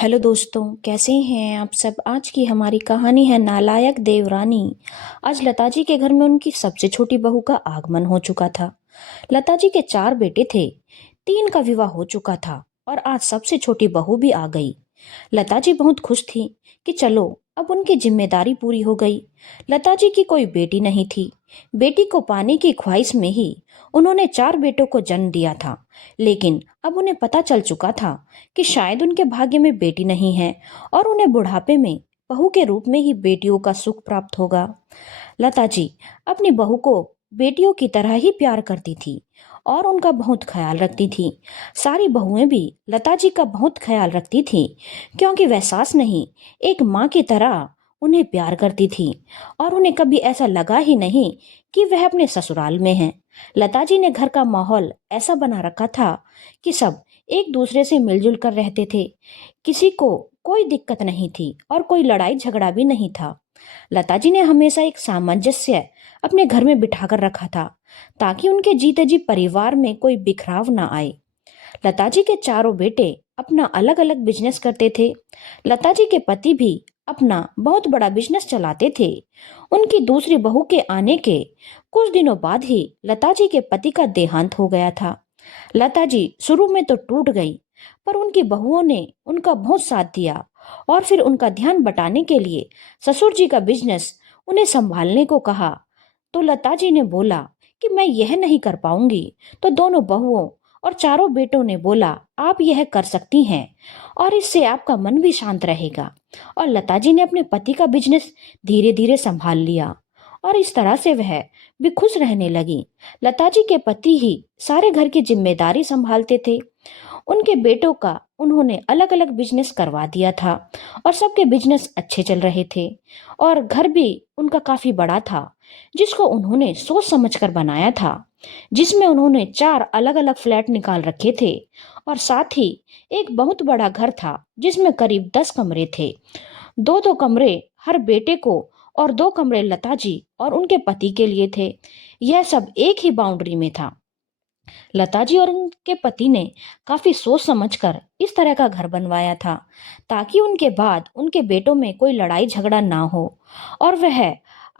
Hello दोस्तों, कैसे हैं आप सब। आज की हमारी कहानी है नालायक देवरानी। आज लता जी के घर में उनकी सबसे छोटी बहू का आगमन हो चुका था। लता जी के 4 बेटे थे, 3 का विवाह हो चुका था और आज सबसे छोटी बहू भी आ गई। लता जी बहुत खुश थी कि चलो अब उनकी जिम्मेदारी पूरी हो गई। लता जी की कोई बेटी नहीं थी। बेटी को पाने की ख्वाहिश में ही उन्होंने 4 बेटों को जन्म दिया था। लेकिन अब उन्हें पता चल चुका था कि शायद उनके भाग्य में बेटी नहीं है और उन्हें बुढ़ापे में बहू के रूप में ही बेटियों का सुख प्राप्त होगा। लता जी अपनी बहू को बेटियों की तरह ही प्यार करती थी और उनका बहुत ख्याल रखती थी। सारी बहुएं भी लता जी का बहुत ख्याल रखती थी, क्योंकि वह सास नहीं, एक माँ की तरह उन्हें प्यार करती थी और उन्हें कभी ऐसा लगा ही नहीं कि वह अपने ससुराल में है। लता जी ने घर का माहौल ऐसा बना रखा था कि सब एक दूसरे से मिलजुल कर रहते थे। किसी को कोई दिक्कत नहीं थी और कोई लड़ाई झगड़ा भी नहीं था। लता जी ने हमेशा एक सामंजस्य अपने घर में बिठाकर रखा था, ताकि उनके जीते जी परिवार में कोई बिखराव ना आए। लता जी के चारों बेटे अपना अलग अलग बिजनेस करते थे। लता जी के पति भी अपना बहुत बड़ा बिजनेस चलाते थे। उनकी दूसरी बहू के आने के कुछ दिनों बाद ही लता जी के पति का देहांत हो गया था। लता जी शुरू में तो टूट गई, पर उनकी बहुओं ने उनका बहुत साथ दिया और फिर उनका ध्यान बटाने के लिए ससुर जी का बिजनेस उन्हें संभालने को कहा। तो लता जी ने बोला कि मैं यह नहीं कर पाऊंगी। तो दोनों बहुओं और चारों बेटों ने बोला, आप यह कर सकती हैं और इससे आपका मन भी शांत रहेगा। और लता जी ने अपने पति का बिजनेस धीरे धीरे संभाल लिया और इस तरह से वह भी खुश रहने लगी। लता जी के पति ही सारे घर की जिम्मेदारी संभालते थे। उनके बेटों का उन्होंने अलग अलग बिजनेस करवा दिया था और सबके बिजनेस अच्छे चल रहे थे और घर भी उनका काफी बड़ा था, जिसको उन्होंने सोच समझ कर बनाया था, जिसमें उन्होंने 4 अलग अलग फ्लैट निकाल रखे थे और साथ ही एक बहुत बड़ा घर था जिसमें करीब 10 कमरे थे। दो दो कमरे हर बेटे को और 2 कमरे लता जी और उनके पति के लिए थे। यह सब एक ही बाउंड्री में था। लता जी और उनके पति ने काफी सोच समझकर इस तरह का घर बनवाया था, ताकि उनके बाद उनके बेटों में कोई लड़ाई झगड़ा ना हो और वह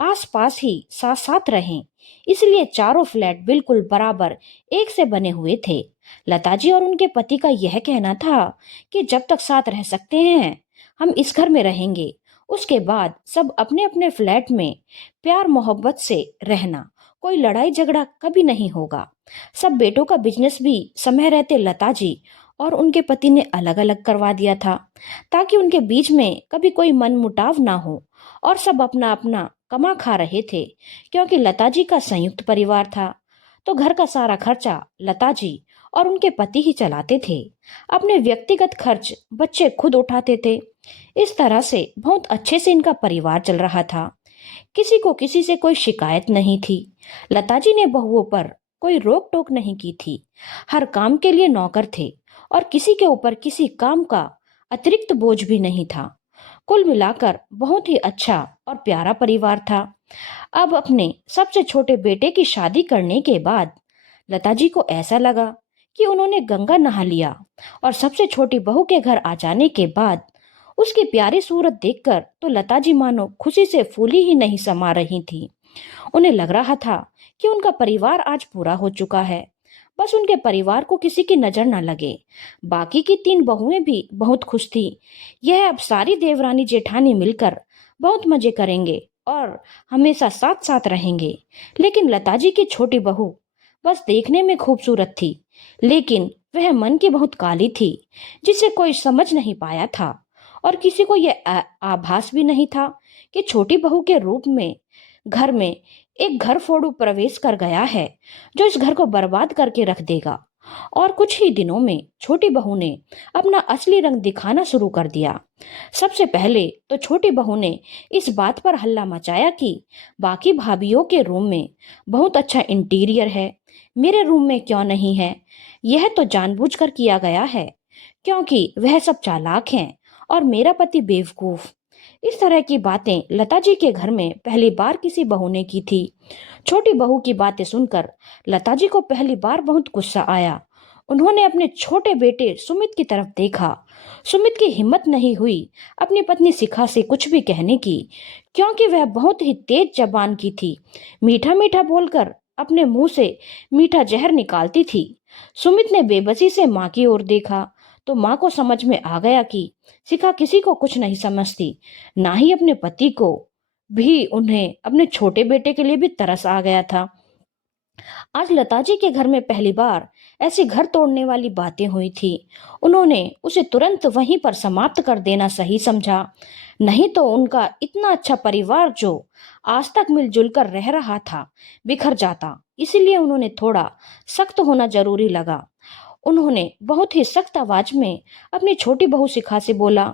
आसपास ही साथ साथ रहें। इसलिए चारों फ्लैट बिल्कुल बराबर एक से बने हुए थे। लता जी और उनके पति का यह कहना था कि जब तक साथ रह सकते हैं हम इस घर में रहेंगे, उसके बाद सब अपने अपने फ्लैट में प्यार मोहब्बत से रहना, कोई लड़ाई झगड़ा कभी नहीं होगा। सब बेटों का बिजनेस भी समय रहते लता जी और उनके पति ने अलग अलग करवा दिया था, ताकि उनके बीच में कभी कोई मनमुटाव ना हो और सब अपना अपना कमा खा रहे थे। क्योंकि लता जी का संयुक्त परिवार था, तो घर का सारा खर्चा लता जी और उनके पति ही चलाते थे। अपने व्यक्तिगत खर्च बच्चे खुद उठाते थे। इस तरह से बहुत अच्छे से इनका परिवार चल रहा था। किसी को किसी से कोई शिकायत नहीं थी। लता जी ने बहुओं पर कोई रोक टोक नहीं की थी। हर काम के लिए नौकर थे और किसी के ऊपर किसी काम का अतिरिक्त बोझ भी नहीं था। कुल मिलाकर बहुत ही अच्छा और प्यारा परिवार था। अब अपने सबसे छोटे बेटे की शादी करने के बाद लता जी को ऐसा लगा कि उन्होंने गंगा नहा लिया और सबसे छोटी बहू के घर आ जाने के बाद उसकी प्यारी सूरत देखकर तो लता जी मानो खुशी से फूली ही नहीं समा रही थी। उन्हें लग रहा था कि उनका परिवार आज पूरा हो चुका है। बस उनके परिवार को किसी की नजर न लगे। बाकी की 3 बहुएं भी बहुत खुश थी। यह अब सारी देवरानी जेठानी मिलकर बहुत मजे करेंगे और हमेशा साथ साथ रहेंगे। लेकिन लता जी की छोटी बहू बस देखने में खूबसूरत थी, लेकिन वह मन की बहुत काली थी, जिसे कोई समझ नहीं पाया था और किसी को यह आभास भी नहीं था कि छोटी बहू के रूप में घर में एक घर फोड़ू प्रवेश कर गया है, जो इस घर को बर्बाद करके रख देगा। और कुछ ही दिनों में छोटी बहू ने अपना असली रंग दिखाना शुरू कर दिया। सबसे पहले तो छोटी बहू ने इस बात पर हल्ला मचाया कि बाकी भाभीियों के रूम में बहुत अच्छा इंटीरियर है, मेरे रूम में क्यों नहीं है। यह तो जानबूझकर किया गया है, क्योंकि वह सब चालाक हैं और मेरा पति बेवकूफ। इस तरह की बातें लता जी के घर में पहली बार किसी बहू ने की थी। छोटी बहू की बातें सुनकर लता जी को पहली बार बहुत गुस्सा आया। उन्होंने अपने छोटे बेटे सुमित की तरफ देखा। सुमित की हिम्मत नहीं हुई अपनी पत्नी शिखा से कुछ भी कहने की, क्योंकि वह बहुत ही तेज जबान की थी। मीठा मीठा बोलकर अपने मुंह से मीठा जहर निकालती थी। सुमित ने बेबसी से माँ की ओर देखा तो माँ को समझ में आ गया कि शिखा किसी को कुछ नहीं समझती, ना ही अपने पति को। भी उन्हें अपने छोटे बेटे के लिए भी तरस आ गया था। आज लताजी के घर में पहली बार ऐसी घर तोड़ने वाली बातें हुई थी। उन्होंने उसे तुरंत वहीं पर समाप्त कर देना सही समझा। नहीं तो उनका इतना अच्छा परिवार जो आज तक मिलजुल कर रह रहा था बिखर जाता। इसीलिए उन्होंने थोड़ा सख्त होना जरूरी लगा। उन्होंने बहुत ही सख्त आवाज में अपनी छोटी बहू शिखा से बोला,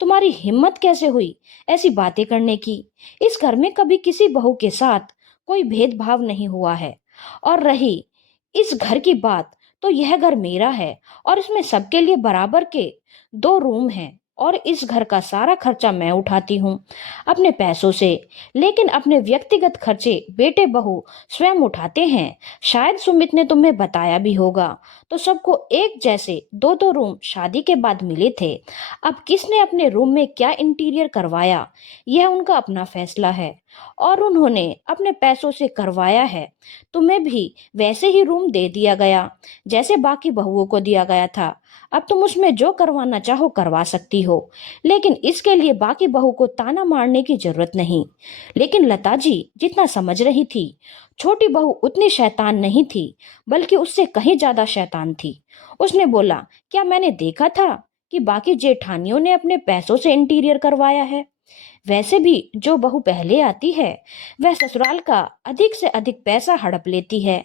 तुम्हारी हिम्मत कैसे हुई ऐसी बातें करने की? इस घर में कभी किसी बहू के साथ कोई भेदभाव नहीं हुआ है। और रही इस घर की बात, तो यह घर मेरा है और इसमें सबके लिए बराबर के 2 रूम हैं और इस घर का सारा खर्चा मैं उठाती हूँ अपने पैसों से। लेकिन अपने व्यक्तिगत खर्चे बेटे बहू स्वयं उठाते हैं। शायद सुमित ने तुम्हें बताया भी होगा। तो सबको एक जैसे 2-2 रूम शादी के बाद मिले थे। अब किसने अपने रूम में क्या इंटीरियर करवाया, यह उनका अपना फैसला है और उन्होंने अपने पैसों से करवाया है। तुम्हें भी वैसे ही रूम दे दिया गया जैसे बाकी बहुओं को दिया गया था। अब तुम उसमें जो करवाना चाहो करवा सकती हो, लेकिन इसके लिए बाकी बहू को ताना मारने की जरूरत नहीं। लेकिन लताजी जितना समझ रही थी, छोटी बहू उतनी शैतान नहीं थी, बल्कि उससे कहीं ज्यादा शैतान थी। उसने बोला, क्या मैंने देखा था कि बाकी जेठानियों ने अपने पैसों से इंटीरियर करवाया है? वैसे भी जो बहू पहले आती है वह ससुराल का अधिक से अधिक पैसा हड़प लेती है।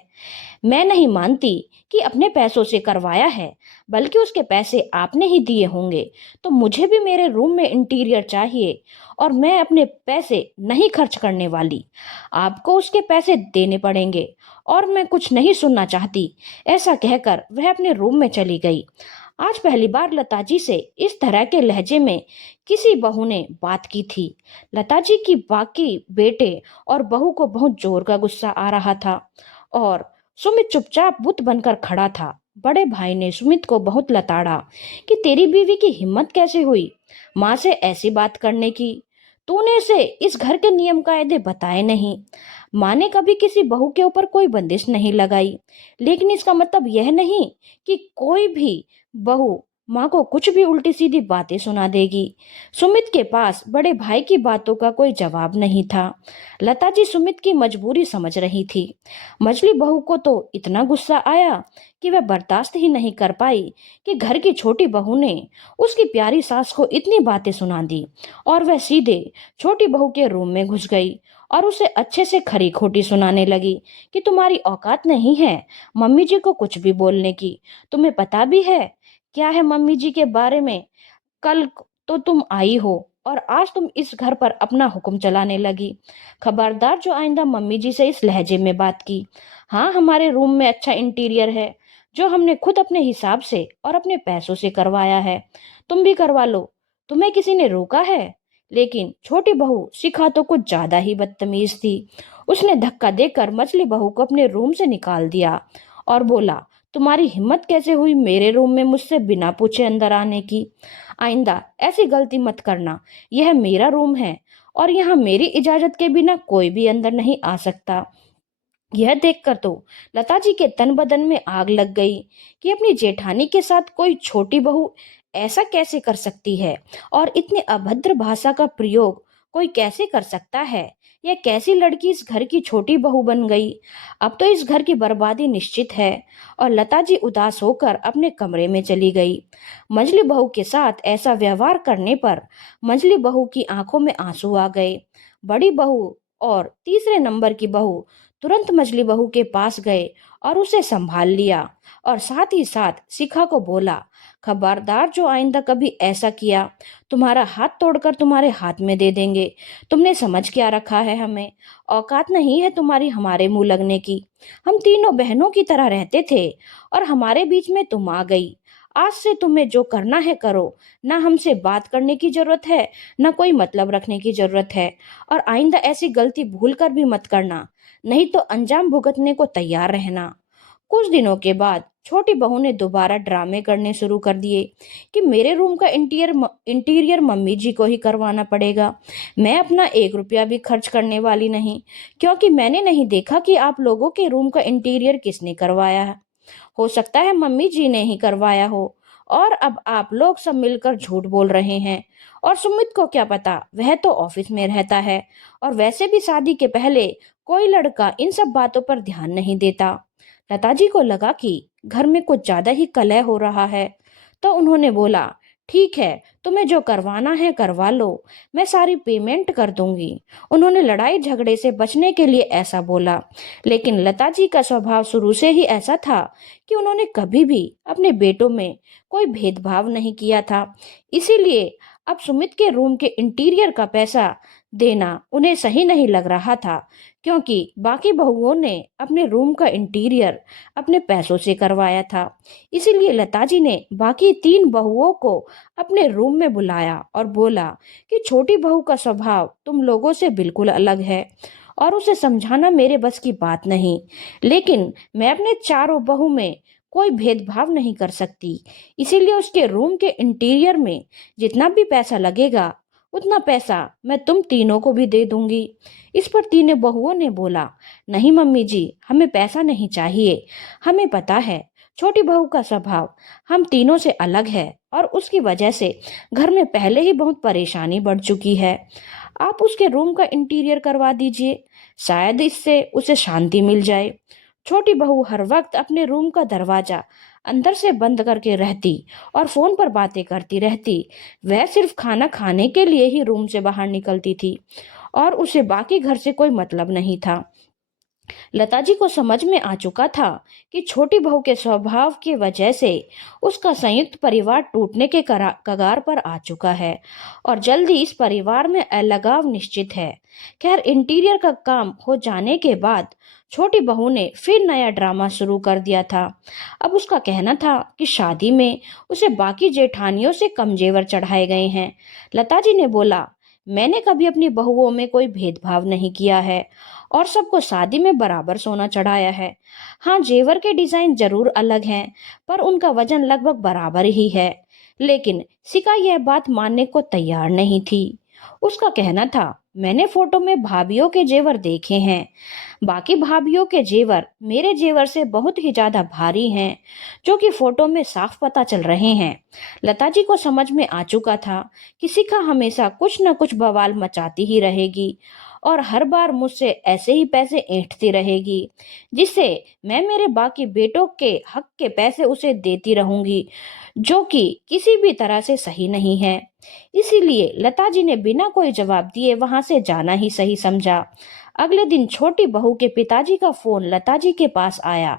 मैं नहीं मानती कि अपने पैसों से करवाया है, बल्कि उसके पैसे आपने ही दिए होंगे। तो मुझे भी मेरे रूम में इंटीरियर चाहिए और मैं अपने पैसे नहीं खर्च करने वाली। आपको उसके पैसे देने पड़ेंगे और मैं कुछ नहीं सुनना चाहती। ऐसा कहकर वह अपने रूम में चली गई। आज पहली बार लताजी से इस तरह के लहजे में किसी बहू ने बात की थी। लताजी की बाकी बेटे और बहू को बहुत जोर का गुस्सा आ रहा था और सुमित चुपचाप बुत बनकर खड़ा था। बड़े भाई ने सुमित को बहुत लताड़ा कि तेरी बीवी की हिम्मत कैसे हुई माँ से ऐसी बात करने की? तूने उसे इस घर के नियम कायदे बताए नहीं। माँ ने कभी किसी बहू के ऊपर कोई बंदिश नहीं लगाई, लेकिन इसका मतलब यह नहीं कि कोई भी बहू माँ को कुछ भी उल्टी सीधी बातें सुना देगी। सुमित के पास बड़े भाई की बातों का कोई जवाब नहीं था। लता जी सुमित की मजबूरी समझ रही थी। मछली बहू को तो इतना गुस्सा आया कि वह बर्दाश्त ही नहीं कर पाई कि घर की छोटी बहू ने उसकी प्यारी सास को इतनी बातें सुना दी और वह सीधे छोटी बहू के रूम में घुस गई और उसे अच्छे से खरी खोटी सुनाने लगी कि तुम्हारी औकात नहीं है मम्मी जी को कुछ भी बोलने की। तुम्हें पता भी है क्या है मम्मी जी के बारे में? कल तो तुम आई हो और आज तुम इस घर पर अपना हुक्म चलाने लगी। खबरदार जो आइंदा मम्मी जी से इस लहजे में बात की। हाँ, हमारे रूम में अच्छा इंटीरियर है जो हमने खुद अपने हिसाब से और अपने पैसों से करवाया है। तुम भी करवा लो, तुम्हें किसी ने रोका है? लेकिन छोटी बहू शिखा तो कुछ ज्यादा ही बदतमीज थी। उसने धक्का देकर मछली बहू को अपने रूम से निकाल दिया और बोला, तुम्हारी हिम्मत कैसे हुई मेरे रूम में मुझसे बिना पूछे अंदर आने की? आइंदा ऐसी गलती मत करना। यह मेरा रूम है और यहाँ मेरी इजाजत के बिना कोई भी अंदर नहीं आ सकता। यह देखकर तो लता जी के तन बदन में आग लग गई कि अपनी जेठानी के साथ कोई छोटी बहू ऐसा कैसे कर सकती है और इतने अभद्र भाषा का प्रयोग कोई कैसे कर सकता है। यह कैसी लड़की इस घर की छोटी बहू बन गई? अब तो इस घर की बर्बादी निश्चित है। और लता जी उदास होकर अपने कमरे में चली गई। मंझली बहू के साथ ऐसा व्यवहार करने पर मंझली बहू की आंखों में आंसू आ गए। बड़ी बहू और तीसरे नंबर की बहू तुरंत मछली बहू के पास गए और उसे संभाल लिया और साथ ही साथ शिखा को बोला, खबरदार जो आइंदा कभी ऐसा किया तुम्हारा हाथ तोड़कर तुम्हारे हाथ में दे देंगे। तुमने समझ क्या रखा है हमें? औकात नहीं है तुम्हारी हमारे मुंह लगने की। हम तीनों बहनों की तरह रहते थे और हमारे बीच में तुम आ गई। आज से तुम्हें जो करना है करो। ना हमसे बात करने की जरूरत है, ना कोई मतलब रखने की जरूरत है। और आइंदा ऐसी गलती भूल कर भी मत करना, नहीं तो अंजाम भुगतने को तैयार रहना। कुछ दिनों के बाद छोटी बहू ने दोबारा ड्रामे करने शुरू कर दिए कि मेरे रूम का इंटीरियर मम्मी जी को ही करवाना पड़ेगा। मैं अपना 1 रुपया भी खर्च करने वाली नहीं, क्योंकि मैंने नहीं देखा कि आप लोगों के रूम का इंटीरियर किसने करवाया है। हो सकता है मम्मी जी ने ही करवाया हो, और अब आप लोग सब मिलकर झूठ बोल रहे हैं। और सुमित को क्या पता, वह तो ऑफिस में रहता है, और वैसे भी शादी के पहले कोई लड़का इन सब बातों पर ध्यान नहीं देता। लता जी को लगा कि घर में कुछ ज्यादा ही कलह हो रहा है, तो उन्होंने बोला, ठीक है, तुम्हें जो करवाना है करवा लो, मैं सारी पेमेंट कर दूंगी। उन्होंने लड़ाई झगड़े से बचने के लिए ऐसा बोला, लेकिन लता जी का स्वभाव शुरू से ही ऐसा था कि उन्होंने कभी भी अपने बेटों में कोई भेदभाव नहीं किया था। इसीलिए अब सुमित के रूम के इंटीरियर का पैसा देना उन्हें सही नहीं लग रहा था, क्योंकि बाकी बहुओं ने अपने रूम का इंटीरियर अपने पैसों से करवाया था। इसीलिए लता जी ने बाकी 3 बहुओं को अपने रूम में बुलाया और बोला कि छोटी बहू का स्वभाव तुम लोगों से बिल्कुल अलग है, और उसे समझाना मेरे बस की बात नहीं, लेकिन मैं अपने चारों बहू में कोई भेदभाव नहीं कर सकती। इसीलिए उसके रूम के इंटीरियर में जितना भी पैसा लगेगा, उतना पैसा मैं तुम तीनों को भी दे दूंगी। इस पर तीनों बहुओं ने बोला, नहीं मम्मी जी, हमें पैसा नहीं चाहिए। हमें पता है छोटी बहू का स्वभाव हम तीनों से अलग है, और उसकी वजह से घर में पहले ही बहुत परेशानी बढ़ चुकी है। आप उसके रूम का इंटीरियर करवा दीजिए, शायद इससे उसे शांति मिल जाए। छोटी बहू हर वक्त अपने रूम का दरवाजा अंदर से बंद करके रहती और फोन पर बातें करती रहती। वह सिर्फ खाना खाने के लिए ही रूम से बाहर निकलती थी, और उसे बाकी घर से कोई मतलब नहीं था। लता जी को समझ में आ चुका था कि छोटी बहू के स्वभाव की वजह से उसका संयुक्त परिवार टूटने के कगार पर आ चुका है, और जल्दी इस परिवार में अलगाव निश्चित है। खैर, इंटीरियर का काम हो जाने के बाद छोटी बहू ने फिर नया ड्रामा शुरू कर दिया था। अब उसका कहना था कि शादी में उसे बाकी जेठानियों से कम जेवर चढ़ाए गए हैं। लता जी ने बोला, मैंने कभी अपनी बहुओं में कोई भेदभाव नहीं किया है, और सबको शादी में बराबर सोना चढ़ाया है। हाँ, जेवर के डिजाइन जरूर अलग हैं, पर उनका वजन लगभग बराबर ही है। लेकिन सिका यह बात मानने को तैयार नहीं थी। उसका कहना था, मैंने फोटो में भाभीियों के जेवर देखे हैं। बाकी भाभीियों के जेवर मेरे जेवर से बहुत ही ज्यादा भारी हैं, जो कि फोटो में साफ पता चल रहे हैं। लता जी को समझ में आ चुका था कि शिखा हमेशा कुछ न कुछ बवाल मचाती ही रहेगी, और हर बार मुझसे ऐसे ही पैसे ऐंठती रहेगी, जिससे मैं मेरे बाकी बेटों के हक के पैसे उसे देती रहूंगी, जो कि किसी भी तरह से सही नहीं है। इसीलिए लता जी ने बिना कोई जवाब दिए वहां से जाना ही सही समझा। अगले दिन छोटी बहू के पिताजी का फोन लता जी के पास आया।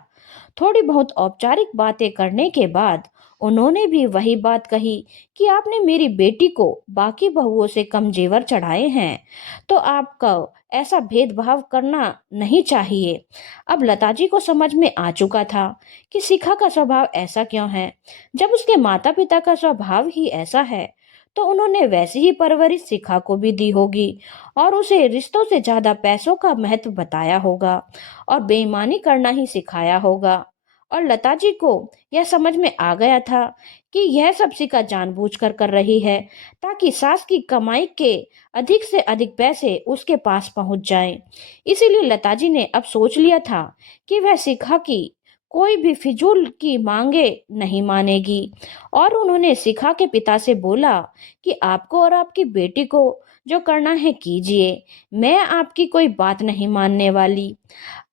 थोड़ी बहुत औपचारिक बातें करने के बाद उन्होंने भी वही बात कही कि आपने मेरी बेटी को बाकी बहुओं से कम जेवर चढ़ाए हैं, तो आपका ऐसा भेदभाव करना नहीं चाहिए। अब लता जी को समझ में आ चुका था कि शिखा का स्वभाव ऐसा क्यों है। जब उसके माता पिता का स्वभाव ही ऐसा है, तो उन्होंने वैसी ही परवरिश शिखा को भी दी होगी, और उसे रिश्तों से ज्यादा पैसों का महत्व बताया होगा, और बेईमानी करना ही सिखाया होगा। और लता जी को यह समझ में आ गया था कि यह सब शिखा जानबूझकर कर रही है, ताकि सास की कमाई के अधिक से अधिक पैसे उसके पास पहुंच जाएं। इसीलिए लता जी ने अब सोच लिया था कि वह शिखा की कोई भी फिजूल की मांगे नहीं मानेगी, और उन्होंने शिखा के पिता से बोला कि आपको और आपकी बेटी को जो करना है कीजिए, मैं आपकी कोई बात नहीं मानने वाली।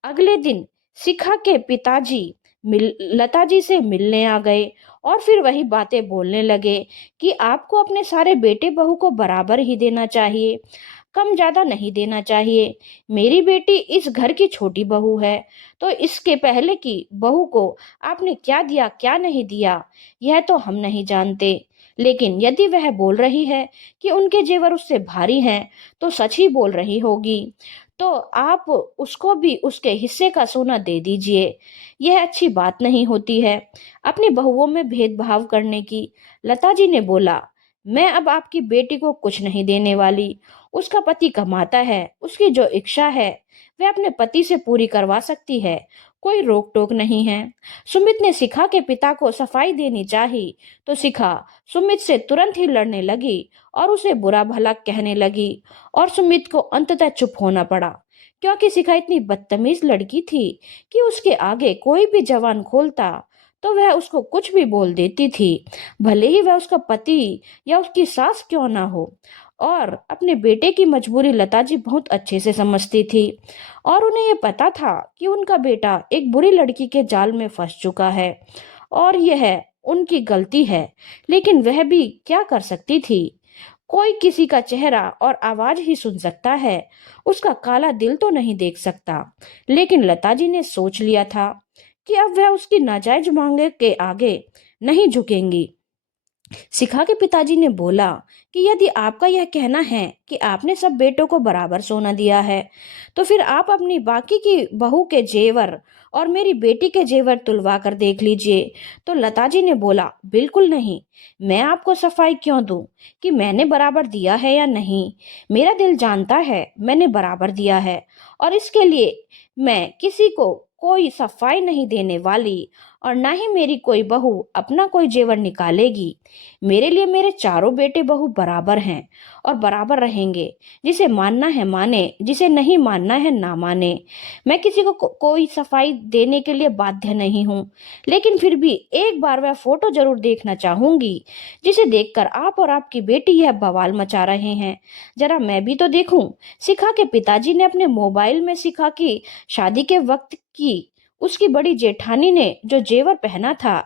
अगले दिन शिखा के पिताजी लता जी से मिलने आ गए, और फिर वही बातें बोलने लगे कि आपको अपने सारे बेटे बहू को बराबर ही देना चाहिए, कम ज्यादा नहीं देना चाहिए। मेरी बेटी इस घर की छोटी बहू है, तो इसके पहले की बहू को आपने क्या दिया क्या नहीं दिया, यह तो हम नहीं जानते। लेकिन यदि वह बोल रही है कि उनके जेवर उससे भारी हैं, तो सच ही बोल रही होगी। तो आप उसको भी उसके हिस्से का सोना दे दीजिए। यह अच्छी बात नहीं होती है अपनी बहुओं में भेदभाव करने की। लता जी ने बोला, मैं अब आपकी बेटी को कुछ नहीं देने वाली। उसका पति कमाता है, उसकी जो इच्छा है वह अपने पति से पूरी करवा सकती है। कोई रोक टोक नहीं है। सुमित ने शिखा के पिता को सफाई देनी चाही तो शिखा सुमित से तुरंत ही लड़ने लगी और उसे बुरा भला कहने लगी और सुमित को अंततः चुप होना पड़ा, क्योंकि शिखा इतनी बदतमीज लड़की थी कि उसके आगे कोई भी जवान खोलता तो वह उसको कुछ भी बोल देती थी, भले ही वह उसका पति या उसकी सास क्यों ना हो। और अपने बेटे की मजबूरी लताजी बहुत अच्छे से समझती थी और उन्हें यह पता था कि उनका बेटा एक बुरी लड़की के जाल में फंस चुका है और यह उनकी गलती है, लेकिन वह भी क्या कर सकती थी। कोई किसी का चेहरा और आवाज ही सुन सकता है, उसका काला दिल तो नहीं देख सकता। लेकिन लताजी ने सोच लिया था कि अब वह उसकी नाजायज मांगे के आगे नहीं झुकेंगी। शिखा के पिताजी ने बोला कि यदि आपका यह कहना है कि आपने सब बेटों को बराबर सोना दिया है, तो फिर आप अपनी बाकी की बहू के जेवर और मेरी बेटी के जेवर तुलवा कर देख लीजिए। तो लताजी ने बोला, बिल्कुल नहीं, मैं आपको सफाई क्यों दूं कि मैंने बराबर दिया है या नहीं। मेरा दिल जानता है मैंने बराबर दिया है और इसके लिए मैं किसी को कोई सफाई नहीं देने वाली और ना ही मेरी कोई बहू अपना कोई जेवर निकालेगी। मेरे लिए मेरे चारों बेटे बहू बराबर हैं और बराबर रहेंगे। जिसे मानना है माने, जिसे नहीं मानना है ना माने। मैं किसी को कोई सफाई देने के लिए बाध्य नहीं हूँ, लेकिन फिर भी एक बार वह फोटो जरूर देखना चाहूंगी जिसे देखकर आप और आपकी बेटी यह बवाल मचा रहे हैं। जरा मैं भी तो देखूं। शिखा के पिताजी ने अपने मोबाइल में शिखा की शादी के वक्त की उसकी बड़ी जेठानी ने जो जेवर पहना था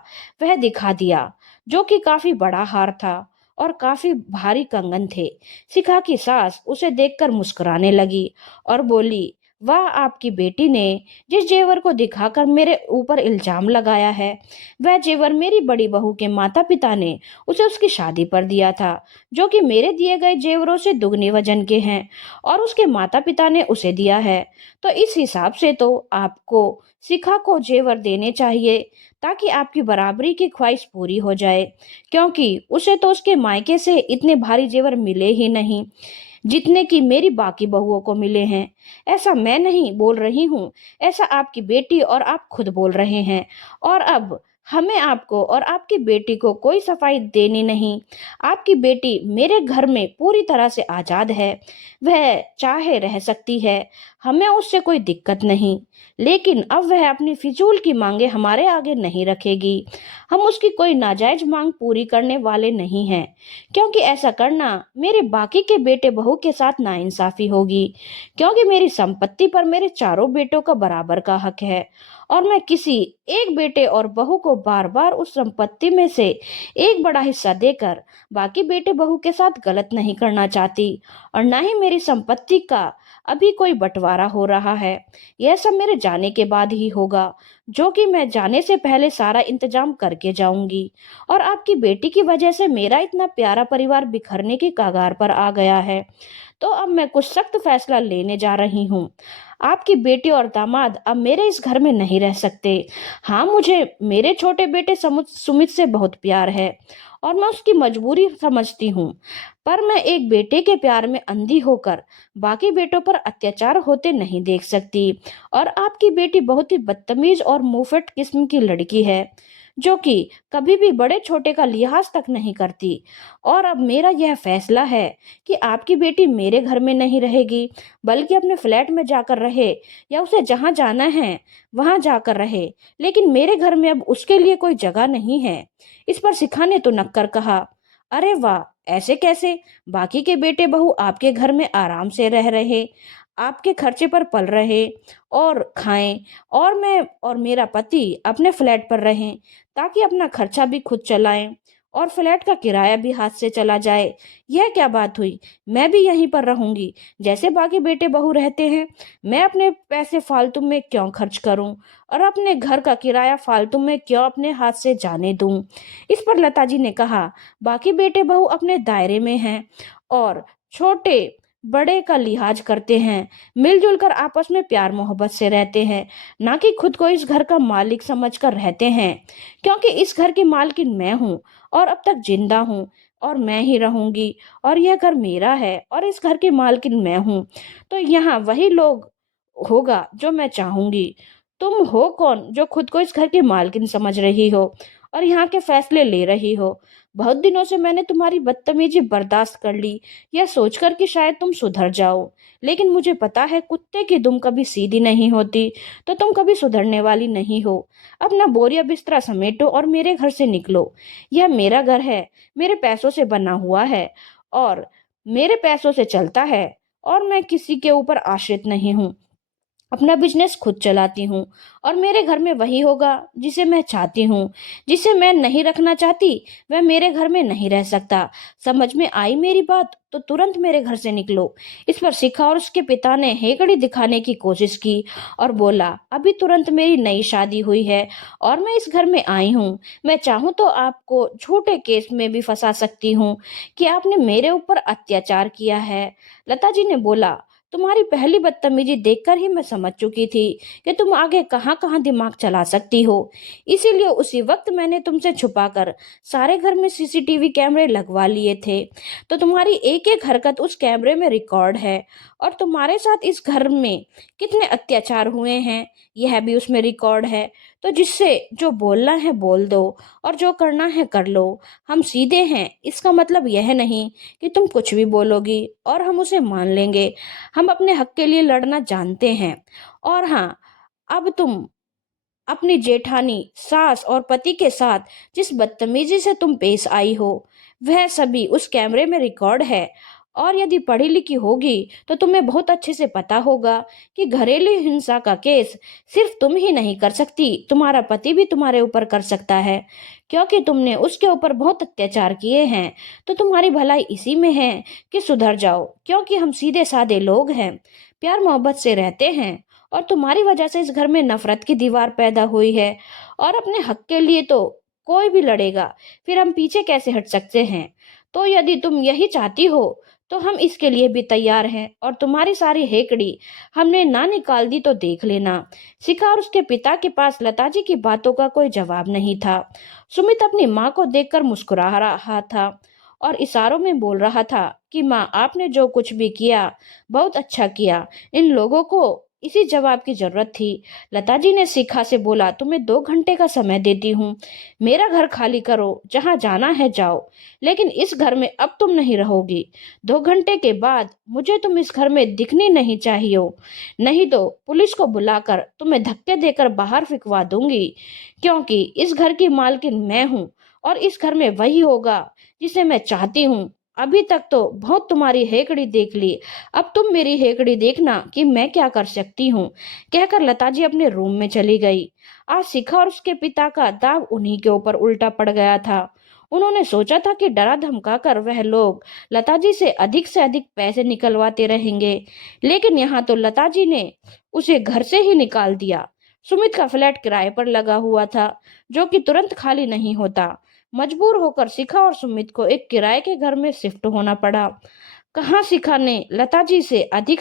वह दिखा दिया, जो कि काफी बड़ा हार था और काफी भारी कंगन थे। शिखा की सास उसे देखकर मुस्कुराने लगी और बोली, वाह, आपकी बेटी ने जिस जेवर को दिखाकर मेरे ऊपर इल्जाम लगाया है, वह जेवर मेरी बड़ी बहू के माता पिता ने उसे उसकी शादी पर दिया था, जो कि मेरे दिए गए जेवरों से दुगने वजन के हैं और उसके माता पिता ने उसे दिया है। तो इस हिसाब से तो आपको शिखा को जेवर देने चाहिए ताकि आपकी बराबरी की ख्वाहिश पूरी हो जाए, क्योंकि उसे तो उसके मायके से इतने भारी जेवर मिले ही नहीं जितने कि मेरी बाकी बहुओं को मिले हैं। ऐसा मैं नहीं बोल रही हूँ, ऐसा आपकी बेटी और आप खुद बोल रहे हैं। और अब हमें आपको और आपकी बेटी को कोई सफाई देनी नहीं। आपकी बेटी मेरे घर में पूरी तरह से आजाद है, वह चाहे रह सकती है, हमें उससे कोई दिक्कत नहीं। लेकिन अब वह अपनी फिजूल की मांगे हमारे आगे नहीं रखेगी। हम उसकी कोई नाजायज मांग पूरी करने वाले नहीं हैं, क्योंकि ऐसा करना मेरे बाकी के बेटे बहू के साथ नाइंसाफी होगी, क्योंकि मेरी संपत्ति पर मेरे चारों बेटों का बराबर का हक है और मैं किसी एक बेटे और बहू को बार बार उस संपत्ति में से एक बड़ा हिस्सा देकर बाकी बेटे बहू के साथ गलत नहीं करना चाहती। और ना ही मेरी संपत्ति का अभी कोई बंटवारा हो रहा है, यह सब मेरे जाने के बाद ही होगा, जो कि मैं जाने से पहले सारा इंतजाम करके जाऊंगी। और आपकी बेटी की वजह से मेरा इतना प्यारा परिवार बिखरने की कगार पर आ गया है, तो अब मैं कुछ सख्त फैसला लेने जा रही हूँ। आपकी बेटी और दामाद अब मेरे इस घर में नहीं रह सकते। हाँ, मुझे मेरे छोटे बेटे सुमित से बहुत प्यार है और मैं उसकी मजबूरी समझती हूँ, पर मैं एक बेटे के प्यार में अंधी होकर बाकी बेटों पर अत्याचार होते नहीं देख सकती। और आपकी बेटी बहुत ही बदतमीज और मुंहफट किस्म की लड़की है, जो कि कभी भी बड़े छोटे का लिहाज तक नहीं करती। और अब मेरा यह फैसला है कि आपकी बेटी मेरे घर में नहीं रहेगी, बल्कि अपने फ्लैट में जाकर रहे या उसे जहां जाना है वहां जाकर रहे, लेकिन मेरे घर में अब उसके लिए कोई जगह नहीं है। इस पर शिखा ने तो नक्कर कहा, अरे वाह, ऐसे कैसे? बाकी के बेटे बहू आपके घर में आराम से रह रहे, आपके खर्चे पर पल रहे और खाएं, और मैं और मेरा पति अपने फ्लैट पर रहें ताकि अपना खर्चा भी खुद चलाएं और फ्लैट का किराया भी हाथ से चला जाए। यह क्या बात हुई? मैं भी यहीं पर रहूंगी जैसे बाकी बेटे बहू रहते हैं। मैं अपने पैसे फालतू में क्यों खर्च करूं और अपने घर का किराया फालतू में क्यों अपने हाथ से जाने दूं? इस पर लता जी ने कहा, बाकी बेटे बहू अपने दायरे में हैं और छोटे बड़े का लिहाज करते हैं, मिलजुल कर आपस में प्यार मोहब्बत से रहते हैं, ना कि खुद को इस घर का मालिक समझकर रहते हैं। क्योंकि इस घर की मालकिन मैं हूँ और अब तक जिंदा हूँ और मैं ही रहूंगी और यह घर मेरा है और इस घर की मालकिन मैं हूँ, तो यहाँ वही लोग होगा जो मैं चाहूंगी। तुम हो कौन जो खुद को इस घर की मालकिन समझ रही हो और यहाँ के फैसले ले रही हो? बहुत दिनों से मैंने तुम्हारी बदतमीजी बर्दाश्त कर ली, यह सोचकर कि शायद तुम सुधर जाओ। लेकिन मुझे पता है कुत्ते की दुम कभी सीधी नहीं होती, तो तुम कभी सुधरने वाली नहीं हो। अपना बोरिया बिस्तरा समेटो और मेरे घर से निकलो। यह मेरा घर है, मेरे पैसों से बना हुआ है और मेरे पैसों से चलता है, और मैं किसी के ऊपर आश्रित नहीं हूँ। अपना बिजनेस खुद चलाती हूँ और मेरे घर में वही होगा जिसे मैं चाहती हूँ। जिसे मैं नहीं रखना चाहती वह मेरे घर में नहीं रह सकता। समझ में आई मेरी बात? तो तुरंत मेरे घर से निकलो। इस पर शिखा और उसके पिता ने हेकड़ी दिखाने की कोशिश की और बोला, अभी तुरंत मेरी नई शादी हुई है और मैं इस घर में आई हूँ। मैं चाहूँ तो आपको झूठे केस में भी फंसा सकती हूँ कि आपने मेरे ऊपर अत्याचार किया है। लता जी ने बोला, तुम्हारी पहली बदतमीजी देखकर ही मैं समझ चुकी थी कि तुम आगे कहाँ कहाँ दिमाग चला सकती हो। इसीलिए उसी वक्त मैंने तुमसे छुपाकर सारे घर में सीसीटीवी कैमरे लगवा लिए थे। तो तुम्हारी एक एक हरकत उस कैमरे में रिकॉर्ड है और तुम्हारे साथ इस घर में कितने अत्याचार हुए हैं यह भी उसमें रिकॉर्ड है। तो जिससे जो बोलना है बोल दो और जो करना है कर लो। हम सीधे हैं, इसका मतलब यह नहीं कि तुम कुछ भी बोलोगी और हम उसे मान लेंगे। हम अपने हक के लिए लड़ना जानते हैं। और हाँ, अब तुम अपनी जेठानी, सास और पति के साथ जिस बदतमीजी से तुम पेश आई हो, वह सभी उस कैमरे में रिकॉर्ड है। और यदि पढ़ी लिखी होगी तो तुम्हें बहुत अच्छे से पता होगा कि घरेलू हिंसा का केस सिर्फ तुम ही नहीं कर सकती, तुम्हारा पति भी तुम्हारे ऊपर कर सकता है, क्योंकि तुमने उसके ऊपर बहुत अत्याचार किए हैं। तो तुम्हारी भलाई इसी में है कि सुधर जाओ, क्योंकि हम सीधे साधे लोग हैं, प्यार मोहब्बत से रहते हैं। और तुम्हारी वजह से इस घर में नफरत की दीवार पैदा हुई है। और अपने हक के लिए तो कोई भी लड़ेगा, फिर हम पीछे कैसे हट सकते हैं? तो यदि तुम यही चाहती हो तो हम इसके लिए भी तैयार हैं, और तुम्हारी सारी हेकड़ी हमने ना निकाल दी तो देख लेना। शिखा और उसके पिता के पास लता जी की बातों का कोई जवाब नहीं था। सुमित अपनी माँ को देखकर मुस्कुरा रहा था और इशारों में बोल रहा था कि माँ, आपने जो कुछ भी किया बहुत अच्छा किया। इन लोगों को इसी जवाब की जरूरत थी। लता जी ने शिखा से बोला, तुम्हें 2 घंटे का समय देती हूँ, मेरा घर खाली करो, जहाँ जाना है जाओ, लेकिन इस घर में अब तुम नहीं रहोगी। 2 घंटे के बाद मुझे तुम इस घर में दिखनी नहीं चाहिए, नहीं तो पुलिस को बुलाकर तुम्हें धक्के देकर बाहर फिकवा दूंगी, क्योंकि इस घर की मालकिन मैं हूँ और इस घर में वही होगा जिसे मैं चाहती हूँ। अभी तक तो बहुत तुम्हारी हेकड़ी देख ली, अब तुम मेरी हेकड़ी देखना कि मैं क्या कर सकती हूँ। कहकर लता जी अपने रूम में चली गई। आज शिखा और उसके पिता का दाव उन्हीं के ऊपर उल्टा पड़ गया था। उन्होंने सोचा था कि डरा धमका कर वह लोग लता जी से अधिक पैसे निकलवाते रहेंगे, लेकिन यहाँ तो लता जी ने उसे घर से ही निकाल दिया। सुमित का फ्लैट किराए पर लगा हुआ था, जो कि तुरंत खाली नहीं होता। मजबूर होकर शिखा और सुमित को एक किराए के घर में शिफ्ट होना पड़ा। कहाँ शिखा ने लता जी से अधिक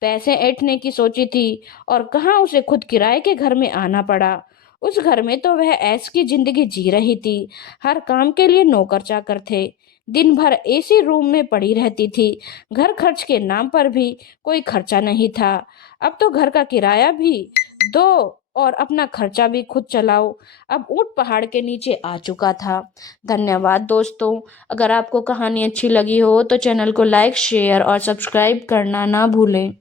पैसे ऐंठने की सोची थी और कहाँ उसे खुद किराए के घर में आना पड़ा। उस घर में तो वह ऐश की जिंदगी जी रही थी। हर काम के लिए नौकर चाकर थे। दिन भर एसी रूम में पड़ी रहती थी। घर खर्च के नाम पर भी कोई खर्चा नहीं था। अब तो घर का किराया भी दो और अपना खर्चा भी खुद चलाओ। अब ऊंट पहाड़ के नीचे आ चुका था। धन्यवाद दोस्तों। अगर आपको कहानी अच्छी लगी हो तो चैनल को लाइक, शेयर और सब्सक्राइब करना ना भूलें।